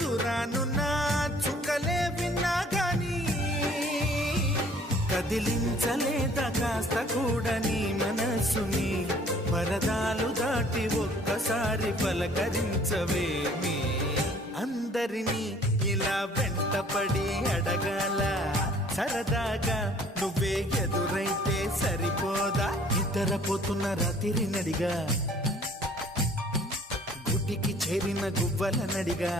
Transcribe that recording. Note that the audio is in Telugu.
దురానున్న చుక్కలే విన్నా గాని కదిలించలేదా కాస్త కూడా నీ మనసుని పరదాలు దాటి ఒక్కసారి పలకరించవేమి అందరినీ ఇలా వెంటపడి అడగాల సరదాగా నువ్వే ఎదురైతే సరిపోదా నిద్రపోతున్న రాత్రి నడిగా గుడికి చేరిన గువ్వల నడిగా